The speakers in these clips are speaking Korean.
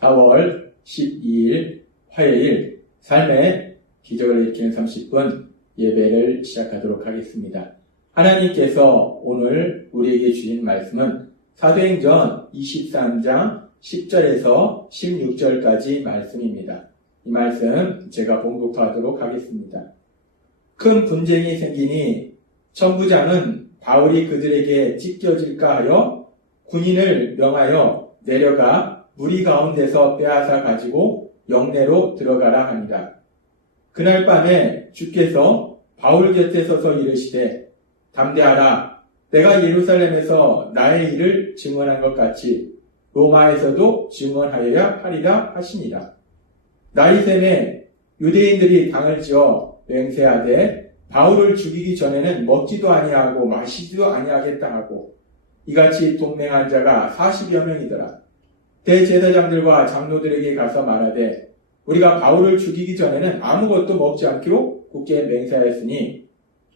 4월 12일 화요일 삶의 기적을 일으키는 30분 예배를 시작하도록 하겠습니다. 하나님께서 오늘 우리에게 주신 말씀은 사도행전 23장 10절에서 16절까지 말씀입니다. 이 말씀 제가 봉독하도록 하겠습니다. 큰 분쟁이 생기니 천부장은 바울이 그들에게 찢겨질까 하여 군인을 명하여 내려가 무리 가운데서 빼앗아 가지고 영내로 들어가라 하니라. 그날 밤에 주께서 바울 곁에 서서 이르시되 담대하라. 내가 예루살렘에서 나의 일을 증언한 것 같이 로마에서도 증언하여야 하리라 하시니라. 나이샘에 유대인들이 당을 지어 맹세하되 바울을 죽이기 전에는 먹지도 아니하고 마시지도 아니하겠다 하고 이같이 동맹한 자가 40여 명이더라. 대제사장들과 장로들에게 가서 말하되 우리가 바울을 죽이기 전에는 아무것도 먹지 않기로 굳게 맹세하였으니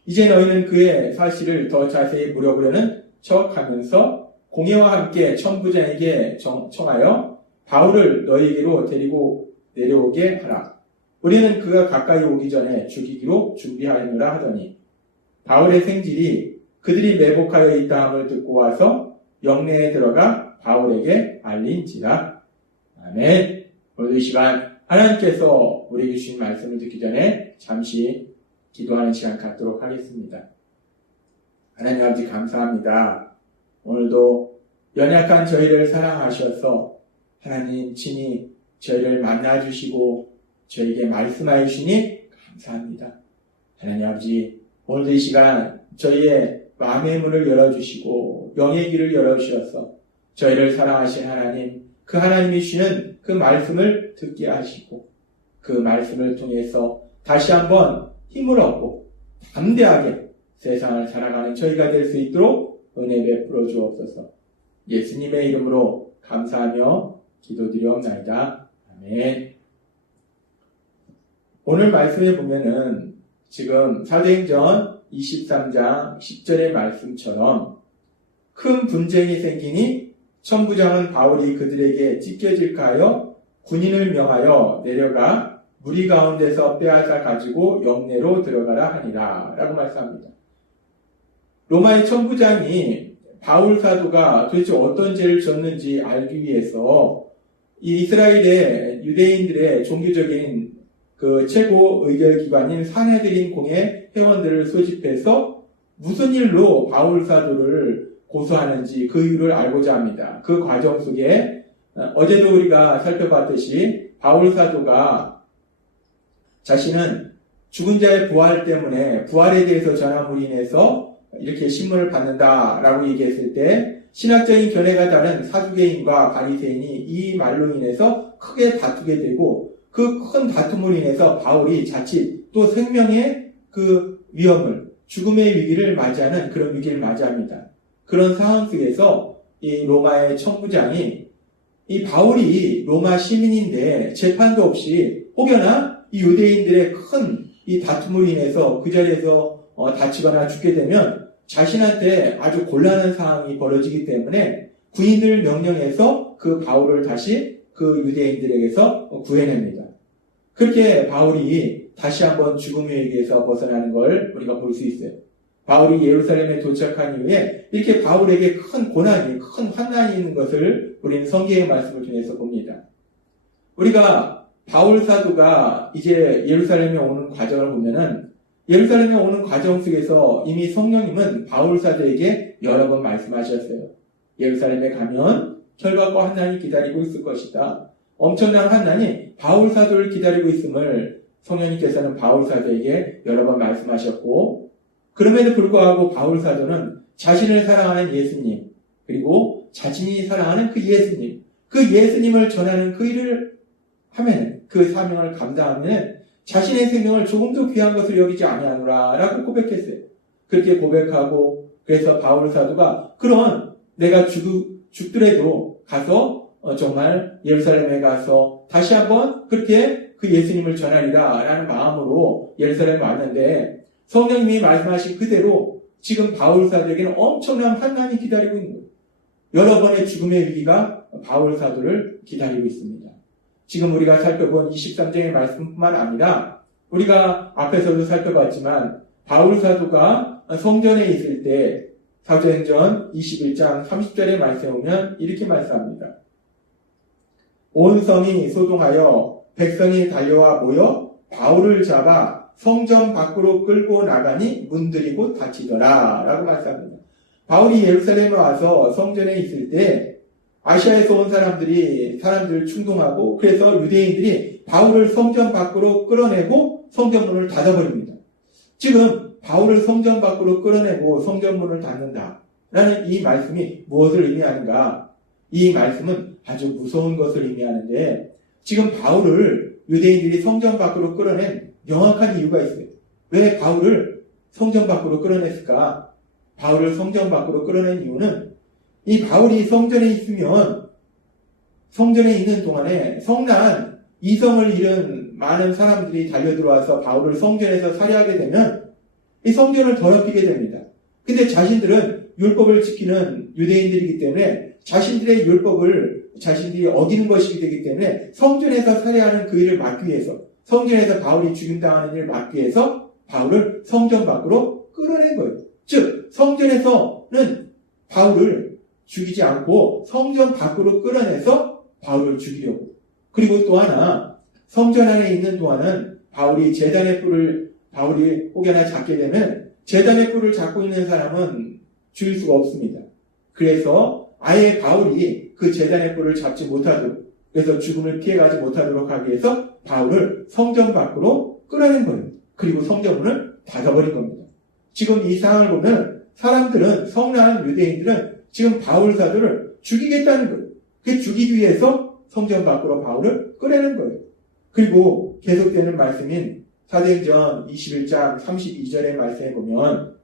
이제 너희는 그의 사실을 더 자세히 물어보려는 척하면서 공회와 함께 천부장에게 청하여 바울을 너희에게로 데리고 내려오게 하라. 우리는 그가 가까이 오기 전에 죽이기로 준비하였노라 하더니 바울의 생질이 그들이 매복하여 있다함을 듣고 와서 영내에 들어가 바울에게 알린지라. 아멘. 오늘 이 시간 하나님께서 우리에게 주신 말씀을 듣기 전에 잠시 기도하는 시간 갖도록 하겠습니다. 하나님 아버지 감사합니다. 오늘도 연약한 저희를 사랑하셔서 하나님 친히 저희를 만나주시고 저에게 말씀하여 주시니 감사합니다. 하나님 아버지 오늘도 이 시간 저희의 마음의 문을 열어주시고 영의 길을 열어주셔서 저희를 사랑하신 하나님, 그 하나님이 주시는 그 말씀을 듣게 하시고 그 말씀을 통해서 다시 한번 힘을 얻고 담대하게 세상을 살아가는 저희가 될 수 있도록 은혜 베풀어 주옵소서. 예수님의 이름으로 감사하며 기도드리옵나이다. 아멘. 오늘 말씀에 보면은 지금 사도행전 23장 10절의 말씀처럼 큰 분쟁이 생기니 천부장은 바울이 그들에게 찢겨질까 하여 군인을 명하여 내려가 무리 가운데서 빼앗아 가지고 영내로 들어가라 하니라 라고 말씀합니다. 로마의 천부장이 바울 사도가 도대체 어떤 죄를 졌는지 알기 위해서 이 이스라엘의 유대인들의 종교적인 그 최고 의결기관인 산헤드린 공회 회원들을 소집해서 무슨 일로 바울 사도를 고소하는지 그 이유를 알고자 합니다. 그 과정 속에 어제도 우리가 살펴봤듯이 바울 사도가 자신은 죽은 자의 부활 때문에 부활에 대해서 전함으로 인해서 이렇게 신문을 받는다라고 얘기했을 때 신학적인 견해가 다른 사두개인과 바리새인이 이 말로 인해서 크게 다투게 되고 그 큰 다툼으로 인해서 바울이 자칫 또 생명의 그 위험을 죽음의 위기를 맞이하는 그런 위기를 맞이합니다. 그런 상황 속에서 이 로마의 천부장이 이 바울이 로마 시민인데 재판도 없이 혹여나 이 유대인들의 큰 이 다툼으로 인해서 그 자리에서 다치거나 죽게 되면 자신한테 아주 곤란한 상황이 벌어지기 때문에 군인을 명령해서 그 바울을 다시 그 유대인들에게서 구해냅니다. 그렇게 바울이 다시 한번 죽음의 위기에서 벗어나는 걸 우리가 볼 수 있어요. 바울이 예루살렘에 도착한 이후에 이렇게 바울에게 큰 고난이, 큰 환난이 있는 것을 우리는 성경의 말씀을 통해서 봅니다. 우리가 바울 사도가 이제 예루살렘에 오는 과정을 보면은 예루살렘에 오는 과정 속에서 이미 성령님은 바울 사도에게 여러 번 말씀하셨어요. 예루살렘에 가면 결박과 환난이 기다리고 있을 것이다. 엄청난 환난이 바울 사도를 기다리고 있음을 성령님께서는 바울 사도에게 여러 번 말씀하셨고 그럼에도 불구하고 바울 사도는 자신을 사랑하는 예수님 그리고 자신이 사랑하는 그 예수님 그 예수님을 전하는 그 일을 하면 그 사명을 감당하면 자신의 생명을 조금도 귀한 것을 여기지 아니하노라 라고 고백했어요. 그렇게 고백하고 그래서 바울 사도가 그런 내가 죽더라도 가서 정말 예루살렘에 가서 다시 한번 그렇게 그 예수님을 전하리라 라는 마음으로 예루살렘에 왔는데 성령님이 말씀하신 그대로 지금 바울 사도에게는 엄청난 환난이 기다리고 있는 거예요. 여러 번의 죽음의 위기가 바울 사도를 기다리고 있습니다. 지금 우리가 살펴본 23장의 말씀뿐만 아니라 우리가 앞에서도 살펴봤지만 바울 사도가 성전에 있을 때 사도행전 21장 30절의 말씀에 보면 이렇게 말씀합니다. 온 성이 소동하여 백성이 달려와 모여 바울을 잡아 성전 밖으로 끌고 나가니 문들이 곧 닫히더라 라고 말씀합니다. 바울이 예루살렘에 와서 성전에 있을 때 아시아에서 온 사람들을 충동하고 그래서 유대인들이 바울을 성전 밖으로 끌어내고 성전문을 닫아버립니다. 지금 바울을 성전 밖으로 끌어내고 성전문을 닫는다 라는 이 말씀이 무엇을 의미하는가? 이 말씀은 아주 무서운 것을 의미하는데 지금 바울을 유대인들이 성전 밖으로 끌어낸 명확한 이유가 있어요. 왜 바울을 성전 밖으로 끌어냈을까? 바울을 성전 밖으로 끌어낸 이유는 이 바울이 성전에 있으면 성전에 있는 동안에 성난 이성을 잃은 많은 사람들이 달려들어와서 바울을 성전에서 살해하게 되면 이 성전을 더럽히게 됩니다. 근데 자신들은 율법을 지키는 유대인들이기 때문에 자신들의 율법을 자신들이 어기는 것이 되기 때문에 성전에서 살해하는 그 일을 막기 위해서 성전에서 바울이 죽임당하는 일을 막기 위해서 바울을 성전 밖으로 끌어낸 거예요. 즉 성전에서는 바울을 죽이지 않고 성전 밖으로 끌어내서 바울을 죽이려고. 그리고 또 하나 성전 안에 있는 동안은 바울이 혹여나 잡게 되면 제단의 뿔을 잡고 있는 사람은 죽일 수가 없습니다. 그래서 아예 바울이 그 제단의 뿔을 잡지 못하도록 그래서 죽음을 피해가지 못하도록 하기 위해서 바울을 성전 밖으로 끌어낸 거예요. 그리고 성전문을 닫아버린 겁니다. 지금 이 상황을 보면 사람들은 성난 유대인들은 지금 바울 사도를 죽이겠다는 거예요. 그 죽이기 위해서 성전 밖으로 바울을 끌어내는 거예요. 그리고 계속되는 말씀인 사도행전 21장 32절의 말씀에 보면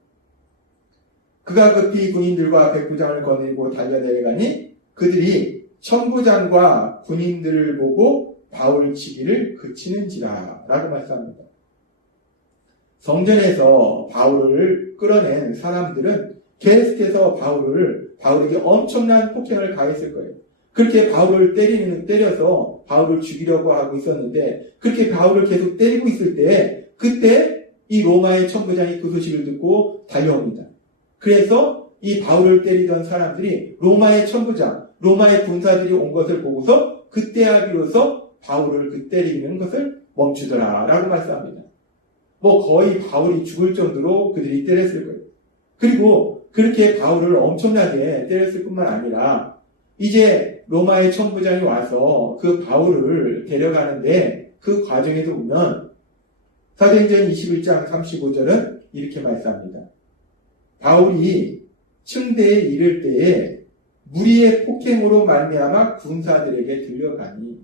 그가 급히 군인들과 백부장을 거느리고 달려내려가니 그들이 천부장과 군인들을 보고 바울 치기를 그치는지라 라고 말씀합니다. 성전에서 바울을 끌어낸 사람들은 계속해서 바울에게 엄청난 폭행을 가했을 거예요. 그렇게 바울을 때려서 바울을 죽이려고 하고 있었는데 그렇게 바울을 계속 때리고 있을 때 그때 이 로마의 천부장이 그 소식을 듣고 달려옵니다. 그래서 이 바울을 때리던 사람들이 로마의 천부장, 로마의 군사들이 온 것을 보고서 그때야 비로소 바울을 때리는 것을 멈추더라 라고 말씀합니다. 거의 바울이 죽을 정도로 그들이 때렸을 거예요. 그리고 그렇게 바울을 엄청나게 때렸을 뿐만 아니라 이제 로마의 천부장이 와서 그 바울을 데려가는데 그 과정에도 보면 사도행전 21장 35절은 이렇게 말씀합니다. 바울이 층대에 이를 때에 무리의 폭행으로 말미암아 군사들에게 들려가니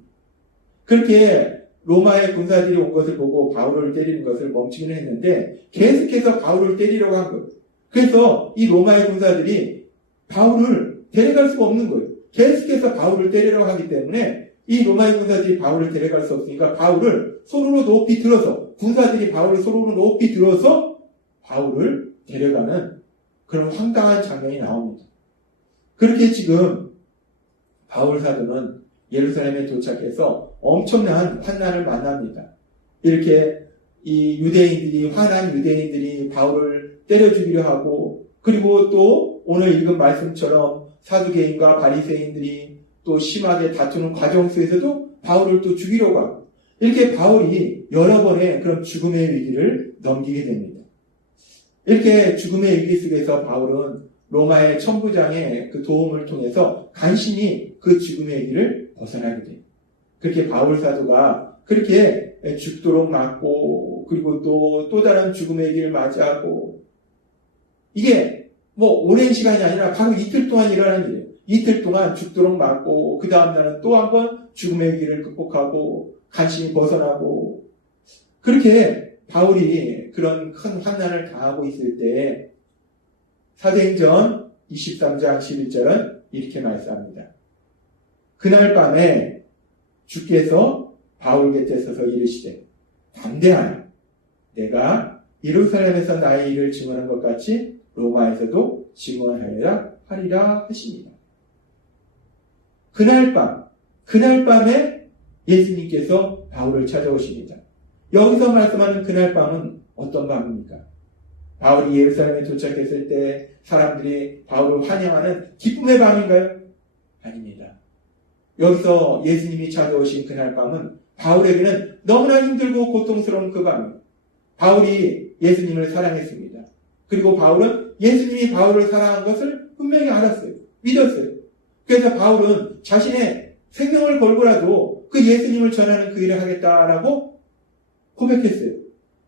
그렇게 로마의 군사들이 온 것을 보고 바울을 때리는 것을 멈추기는 했는데 계속해서 바울을 때리려고 한 거예요. 그래서 이 로마의 군사들이 바울을 데려갈 수가 없는 거예요. 계속해서 바울을 때리려고 하기 때문에 이 로마의 군사들이 바울을 데려갈 수 없으니까 바울을 손으로 높이 들어서 군사들이 바울을 손으로 높이 들어서 바울을 데려가는 그런 황당한 장면이 나옵니다. 그렇게 지금 바울 사도는 예루살렘에 도착해서 엄청난 환난을 만납니다. 이렇게 화난 유대인들이 바울을 때려 죽이려 하고 그리고 또 오늘 읽은 말씀처럼 사두개인과 바리새인들이 또 심하게 다투는 과정 속에서도 바울을 또 죽이려고 하고 이렇게 바울이 여러 번의 그런 죽음의 위기를 넘기게 됩니다. 이렇게 죽음의 위기 속에서 바울은 로마의 천부장의 그 도움을 통해서 간신히 그 죽음의 위기를 벗어나게 돼요. 그렇게 바울 사도가 그렇게 죽도록 맞고 그리고 또 다른 죽음의 위기를 맞이하고 이게 오랜 시간이 아니라 바로 이틀 동안 일어나는 일이에요. 이틀 동안 죽도록 맞고 그 다음 날은 또 한 번 죽음의 위기를 극복하고 간신히 벗어나고 그렇게 바울이 그런 큰 환난을 당하고 있을 때 사도행전 23장 11절은 이렇게 말씀합니다. 그날 밤에 주께서 바울 곁에 서서 이르시되 담대하라 내가 예루살렘에서 나의 일을 증언한 것 같이 로마에서도 증언하리라 하십니다. 그날 밤에 예수님께서 바울을 찾아오십니다. 여기서 말씀하는 그날 밤은 어떤 밤입니까? 바울이 예루살렘에 도착했을 때 사람들이 바울을 환영하는 기쁨의 밤인가요? 아닙니다. 여기서 예수님이 찾아오신 그날 밤은 바울에게는 너무나 힘들고 고통스러운 그 밤입니다. 바울이 예수님을 사랑했습니다. 그리고 바울은 예수님이 바울을 사랑한 것을 분명히 알았어요. 믿었어요. 그래서 바울은 자신의 생명을 걸고라도 그 예수님을 전하는 그 일을 하겠다라고 고백했어요.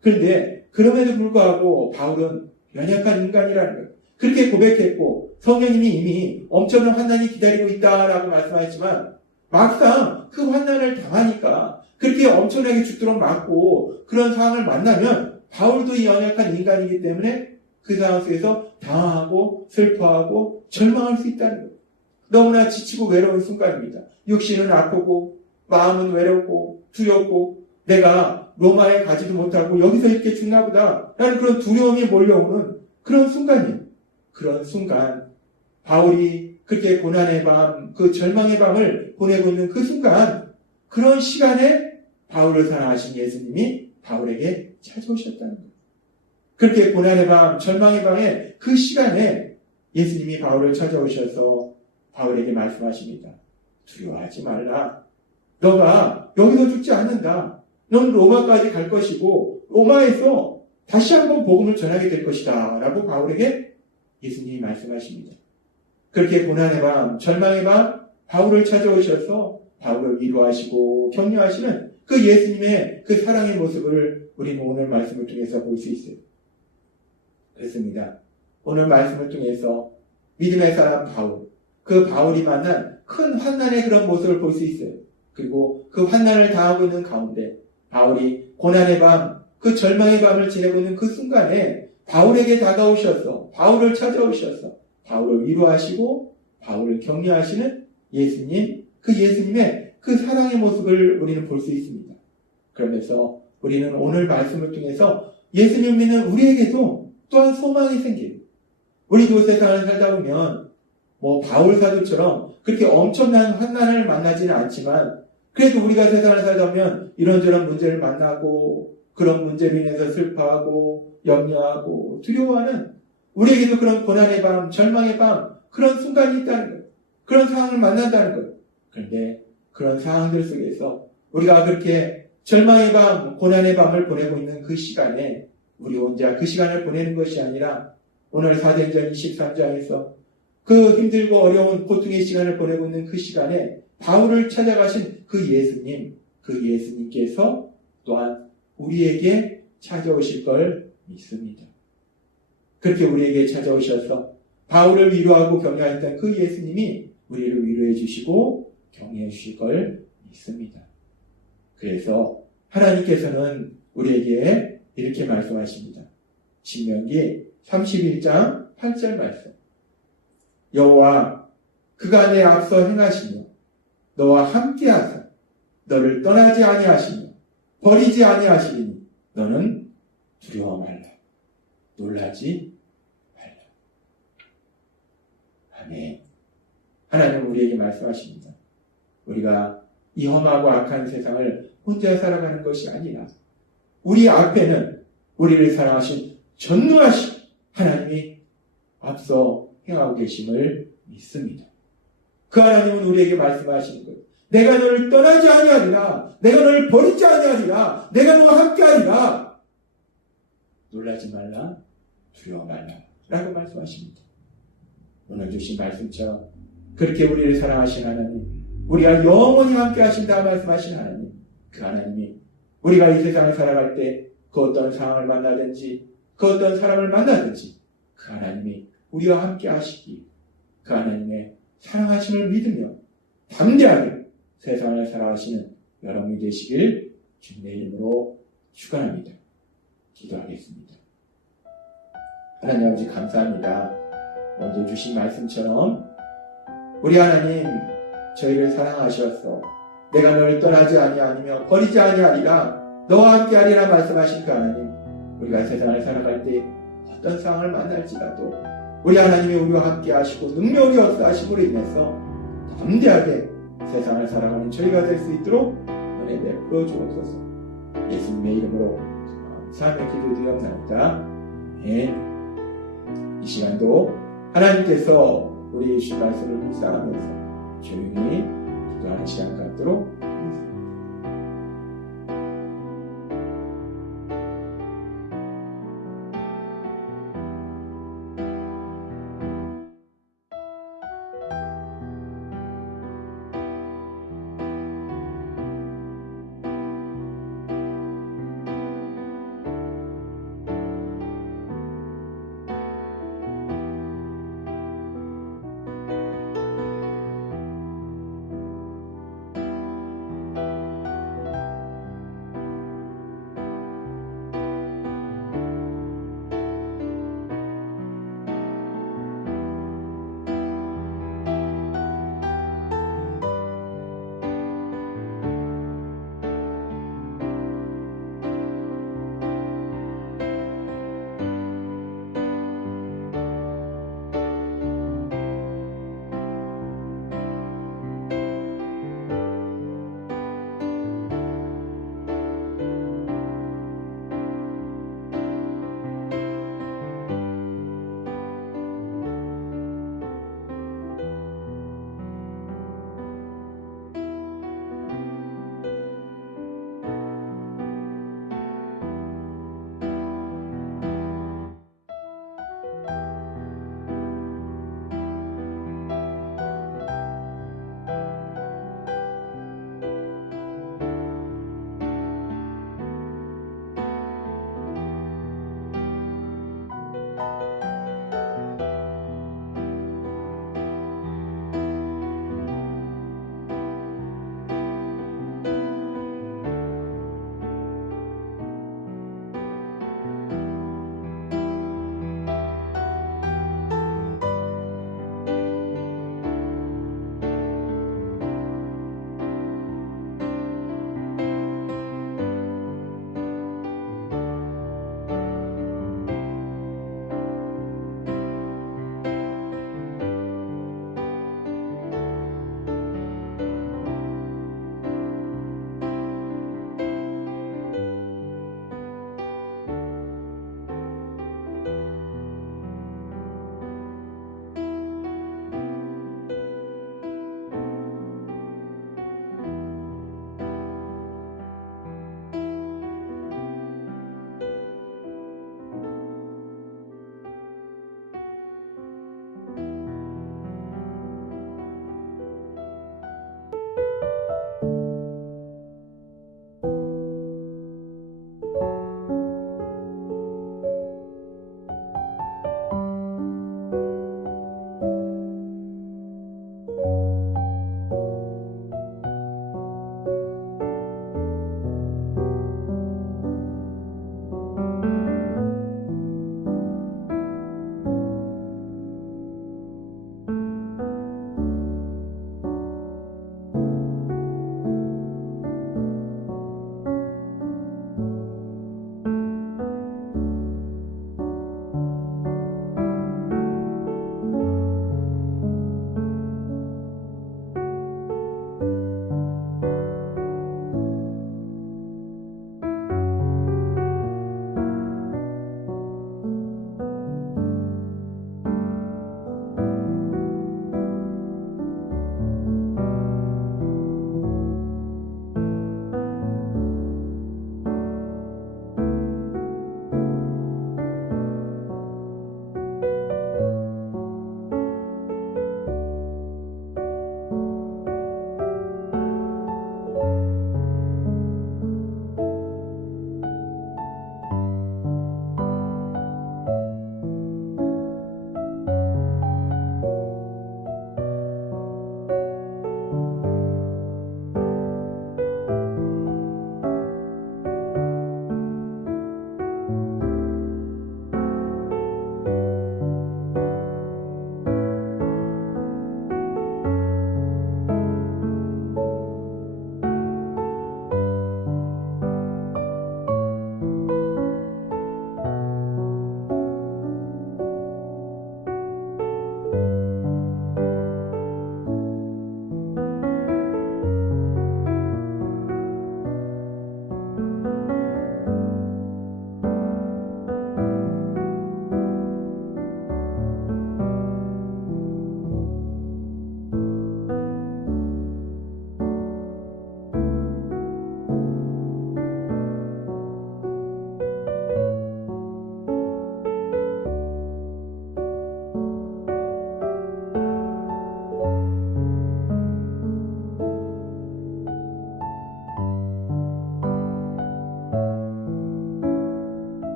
그런데 그럼에도 불구하고 바울은 연약한 인간이라는 거예요. 그렇게 고백했고 성령님이 이미 엄청난 환난이 기다리고 있다라고 말씀하셨지만 막상 그 환난을 당하니까 그렇게 엄청나게 죽도록 맞고 그런 상황을 만나면 바울도 이 연약한 인간이기 때문에 그 상황 속에서 당황하고 슬퍼하고 절망할 수 있다는 거예요. 너무나 지치고 외로운 순간입니다. 육신은 아프고 마음은 외롭고 두렵고 내가 로마에 가지도 못하고 여기서 이렇게 죽나 보다 라는 그런 두려움이 몰려오는 그런 순간이에요. 그런 순간 바울이 그렇게 고난의 밤, 그 절망의 밤을 보내고 있는 그 순간 그런 시간에 바울을 사랑하신 예수님이 바울에게 찾아오셨다는 거예요. 그렇게 고난의 밤, 절망의 밤에 그 시간에 예수님이 바울을 찾아오셔서 바울에게 말씀하십니다. 두려워하지 말라. 너가 여기서 죽지 않는다. 넌 로마까지 갈 것이고 로마에서 다시 한번 복음을 전하게 될 것이다. 라고 바울에게 예수님이 말씀하십니다. 그렇게 고난의 밤, 절망의 밤 바울을 찾아오셔서 바울을 위로하시고 격려하시는 그 예수님의 그 사랑의 모습을 우리는 오늘 말씀을 통해서 볼 수 있어요. 그렇습니다. 오늘 말씀을 통해서 믿음의 사람 바울, 그 바울이 만난 큰 환난의 그런 모습을 볼 수 있어요. 그리고 그 환난을 당하고 있는 가운데 바울이 고난의 밤, 그 절망의 밤을 지내고 있는 그 순간에 바울에게 다가오셔서 바울을 찾아오셔서 바울을 위로하시고 바울을 격려하시는 예수님, 그 예수님의 그 사랑의 모습을 우리는 볼 수 있습니다. 그러면서 우리는 오늘 말씀을 통해서 예수님 믿는 우리에게도 또한 소망이 생겨요. 우리도 세상을 살다 보면 바울 사도처럼 그렇게 엄청난 환난을 만나지는 않지만 그래도 우리가 세상을 살다 보면 이런저런 문제를 만나고 그런 문제로 인해서 슬퍼하고 염려하고 두려워하는 우리에게도 그런 고난의 밤, 절망의 밤 그런 순간이 있다는 거예요. 그런 상황을 만난다는 거예요. 그런데 그런 상황들 속에서 우리가 그렇게 절망의 밤, 고난의 밤을 보내고 있는 그 시간에 우리 혼자 그 시간을 보내는 것이 아니라 오늘 사도행전 23장에서 그 힘들고 어려운 고통의 시간을 보내고 있는 그 시간에 바울을 찾아가신 그 예수님, 그 예수님께서 또한 우리에게 찾아오실 걸 믿습니다. 그렇게 우리에게 찾아오셔서 바울을 위로하고 격려했던 그 예수님이 우리를 위로해 주시고 격려해 주실 걸 믿습니다. 그래서 하나님께서는 우리에게 이렇게 말씀하십니다. 신명기 31장 8절 말씀. 여호와 그가 내 앞서 행하시며 너와 함께하사 너를 떠나지 아니하시며 버리지 아니하시리니 너는 두려워 말라. 놀라지 말라. 아멘. 하나님은 우리에게 말씀하십니다. 우리가 이 험하고 악한 세상을 혼자 살아가는 것이 아니라 우리 앞에는 우리를 사랑하신 전능하신 하나님이 앞서 행하고 계심을 믿습니다. 그 하나님은 우리에게 말씀하시는 거예요. 내가 너를 떠나지 아니하리라. 내가 너를 버리지 아니하리라. 내가 너와 함께하리라. 놀라지 말라. 두려워 말라. 라고 말씀하십니다. 오늘 주신 말씀처럼 그렇게 우리를 사랑하신 하나님, 우리가 영원히 함께하신다 말씀하신 하나님, 그 하나님이 우리가 이 세상을 살아갈 때 그 어떤 상황을 만나든지 그 어떤 사람을 만나든지 그 하나님이 우리와 함께 하시기, 그 하나님의 사랑하심을 믿으며 담대하게 세상을 살아가시는 여러분이 되시길 주님의 이름으로 축원합니다. 기도하겠습니다. 하나님 아버지 감사합니다. 먼저 주신 말씀처럼 우리 하나님 저희를 사랑하셔서 내가 너를 떠나지 아니하며 버리지 아니하리라 너와 함께하리라 말씀하신 그 하나님, 우리가 세상을 살아갈 때 어떤 상황을 만날지라도 우리 하나님이 우리와 함께 하시고 능력이 역사하심으로 인해서 담대하게 세상을 살아가는 저희가 될 수 있도록 은혜 베풀어 주옵소서. 예수님의 이름으로 감사하며 기도드리옵나이다. 이 시간도 하나님께서 우리 주신 말씀을 묵상하면서 조용히 기도하는 시간 갖도록